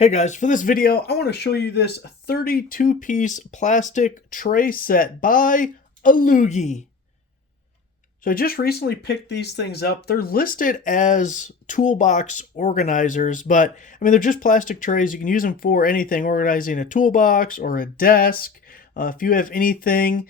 Hey guys, for this video, I want to show you this 32-piece plastic tray set by Alugi. So I just recently picked these things up. They're listed as toolbox organizers, but I mean, they're just plastic trays. You can use them for anything, organizing a toolbox or a desk. If you have anything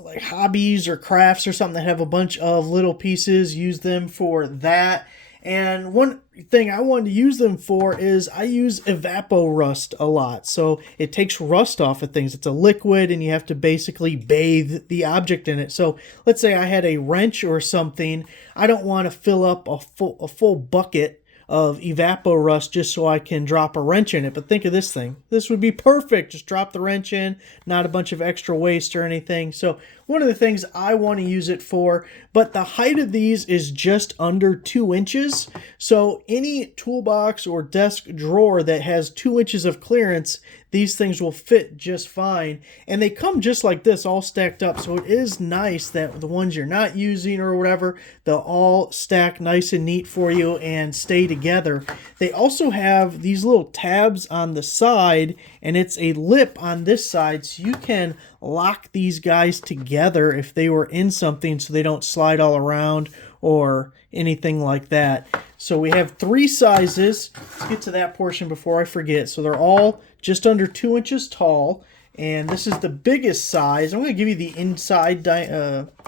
like hobbies or crafts or something that have a bunch of little pieces, use them for that. And one thing I wanted to use them for is I use Evaporust a lot. So it takes rust off of things. It's a liquid and you have to basically bathe the object in it. So let's say I had a wrench or something. I don't want to fill up a full bucket of Evaporust just so I can drop a wrench in it. But think of this thing. This would be perfect. Just drop the wrench in, not a bunch of extra waste or anything. So one of the things I want to use it for, but the height of these is just under 2 inches. So any toolbox or desk drawer that has 2 inches of clearance, these things will fit just fine. And they come just like this, all stacked up. So it is nice that the ones you're not using or whatever, they'll all stack nice and neat for you and stay together. They also have these little tabs on the side, and it's a lip on this side, so you can lock these guys together if they were in something so they don't slide all around or anything like that. So we have 3 sizes. Let's get to that portion before I forget. So they're all just under 2 inches tall, and this is the biggest size. I'm going to give you the inside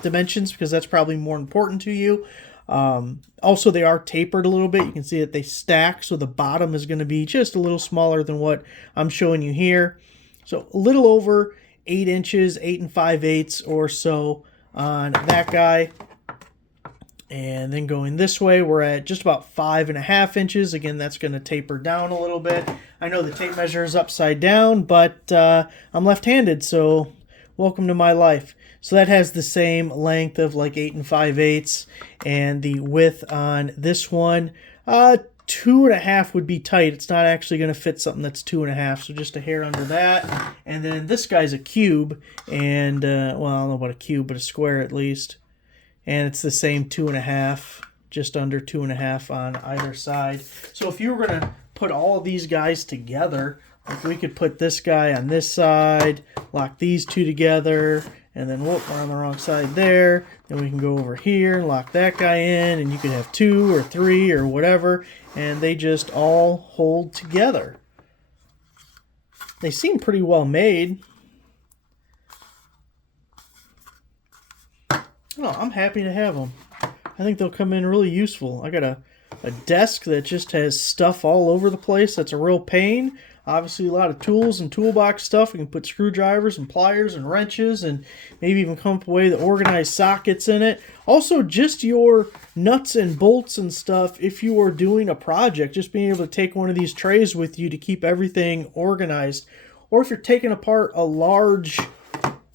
dimensions because that's probably more important to you. Also, they are tapered a little bit. You can see that they stack, so the bottom is going to be just a little smaller than what I'm showing you here. So a little over 8 inches, 8 5/8 or so on that guy. And then going this way, we're at just about 5.5 inches. Again, that's going to taper down a little bit. I know the tape measure is upside down, but I'm left-handed, so welcome to my life. So that has the same length of like 8 5/8, and the width on this one, 2.5 would be tight. It's not actually going to fit something that's 2.5, so just a hair under that. And then this guy's a cube, and well, I don't know about a cube, but a square at least. And it's the same 2.5, just under 2.5 on either side. So if you were going to put all of these guys together, like we could put this guy on this side, lock these two together, and then whoop, we're on the wrong side there. Then we can go over here and lock that guy in, and you could have 2 or 3 or whatever, and they just all hold together. They seem pretty well made. Oh, I'm happy to have them. I think they'll come in really useful. I got a desk that just has stuff all over the place. That's a real pain. Obviously, a lot of tools and toolbox stuff. We can put screwdrivers and pliers and wrenches and maybe even come up with a way to organize sockets in it. Also, just your nuts and bolts and stuff if you are doing a project. Just being able to take one of these trays with you to keep everything organized. Or if you're taking apart a large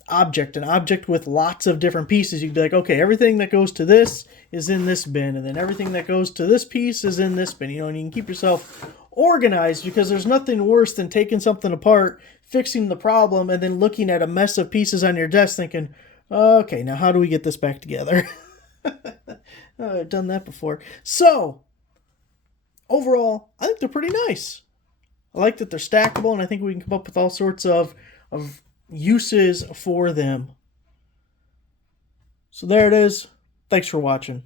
object, an object with lots of different pieces, you'd be like, okay, everything that goes to this is in this bin, and then everything that goes to this piece is in this bin, you know, and you can keep yourself organized, because there's nothing worse than taking something apart, fixing the problem, and then looking at a mess of pieces on your desk thinking, okay, now how do we get this back together? I've done that before. So overall, I think they're pretty nice. I like that they're stackable, and I think we can come up with all sorts of uses for them. So there it is. Thanks for watching.